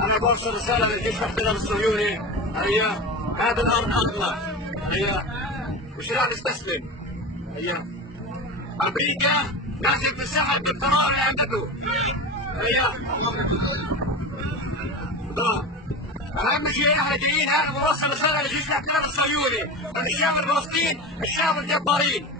أنا بوصل رسالة للجيش الاحتلال الصهيوني. هيا هذا الأرض أرضنا. هيا مش راح نستسلم. هيا أمريكا لازم تنسحب من قرار عمته. هيا أهم شيء احنا جايين هنا بنوصل رسالة للجيش الاحتلال الصهيوني. الشعب الفلسطيني الشعب الجبارين.